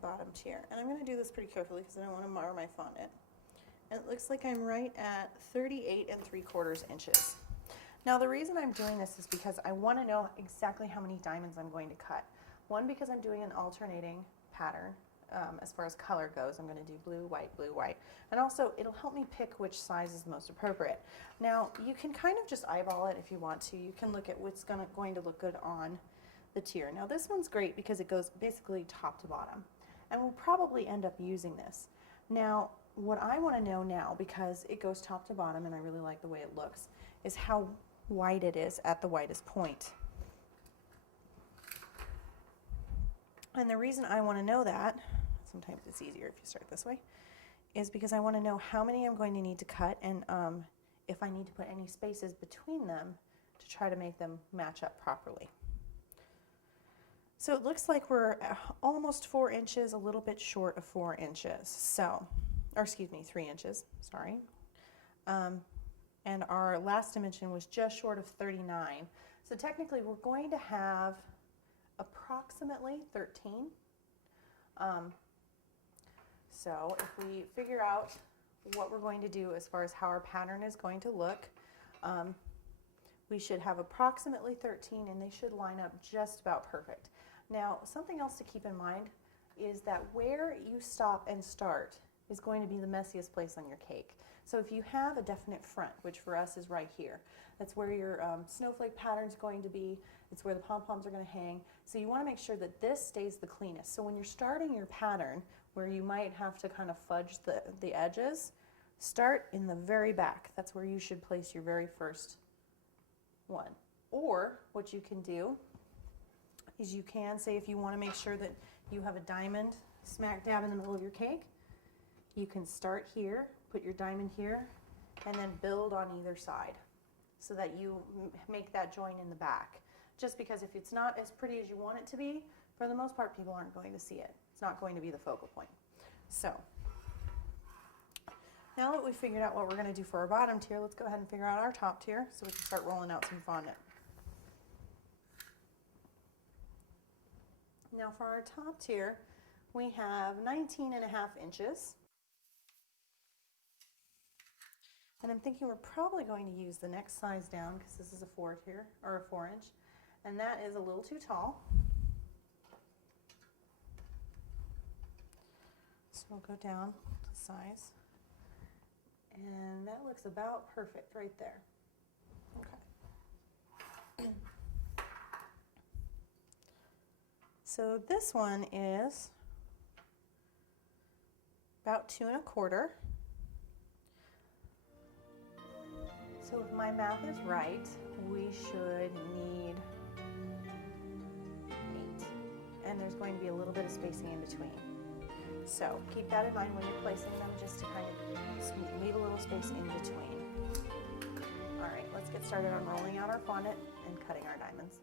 bottom tier. And I'm going to do this pretty carefully because I don't want to mar my fondant. And it looks like I'm right at 38 3/4 inches. Now the reason I'm doing this is because I want to know exactly how many diamonds I'm going to cut. One, because I'm doing an alternating pattern as far as color goes. I'm going to do blue, white, and also it'll help me pick which size is the most appropriate. Now you can kind of just eyeball it if you want to. You can look at what's going to look good on the tier. Now this one's great because it goes basically top to bottom, and we'll probably end up using this. Now what I want to know now, because it goes top to bottom and I really like the way it looks, is how white it is at the whitest point. And the reason I want to know that, sometimes it's easier if you start this way, is because I want to know how many I'm going to need to cut, and if I need to put any spaces between them to try to make them match up properly. So it looks like we're almost 4 inches, a little bit short of 4 inches. So, or excuse me, 3 inches, sorry. And our last dimension was just short of 39. So technically we're going to have approximately 13. So if we figure out what we're going to do as far as how our pattern is going to look, we should have approximately 13, and they should line up just about perfect. Now, something else to keep in mind is that where you stop and start is going to be the messiest place on your cake. So if you have a definite front, which for us is right here, that's where your snowflake pattern is going to be, it's where the pom-poms are going to hang. So you want to make sure that this stays the cleanest. So when you're starting your pattern, where you might have to kind of fudge the edges, start in the very back. That's where you should place your very first one. Or what you can do is you can say, if you want to make sure that you have a diamond smack dab in the middle of your cake, you can start here, put your diamond here, and then build on either side so that you make that join in the back. Just because if it's not as pretty as you want it to be, for the most part, people aren't going to see it. It's not going to be the focal point. So now that we've figured out what we're going to do for our bottom tier, let's go ahead and figure out our top tier so we can start rolling out some fondant. Now for our top tier, we have 19 1/2 inches. And I'm thinking we're probably going to use the next size down because this is a 4 tier, or a 4 inch, and that is a little too tall. So we'll go down to size, and that looks about perfect right there. Okay. So this one is about 2 1/4. So if my math is right, we should need 8. And there's going to be a little bit of spacing in between. So keep that in mind when you're placing them, just to kind of leave a little space in between. All right, let's get started on rolling out our fondant and cutting our diamonds.